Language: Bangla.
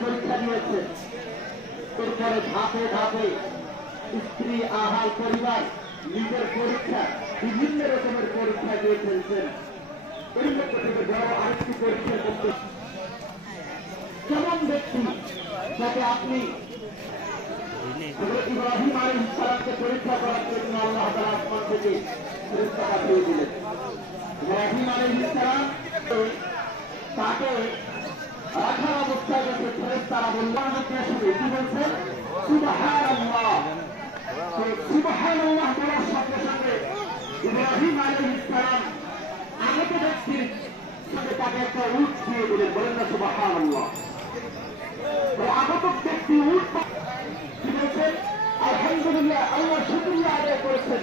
পরীক্ষা দিয়েছে এরপরে ধাপে ধাপে স্ত্রী আহার পরিবার নিজের পরীক্ষা বিভিন্ন রকমের পরীক্ষা দিয়ে ফেলছেন আরেকটি পরীক্ষা করতে কেমন ব্যক্তি যাতে আপনি ইব্রাহিম আলাইহিস সালামকে পরীক্ষা করার জন্য আল্লাহ আসমান থেকে তাকে রাখার অবস্থায় যখন ফেরেশতারা বললেন আপনি আসলে কি বলছেন সুবহানাল্লাহ বলার সঙ্গে সঙ্গে ইব্রাহিম আলাইহিস সালাম আগত ব্যক্তির সাথে তাকে একটা আলহামদুলিল্লাহ আল্লাহ শুক্রিয়া আদায় করেছেন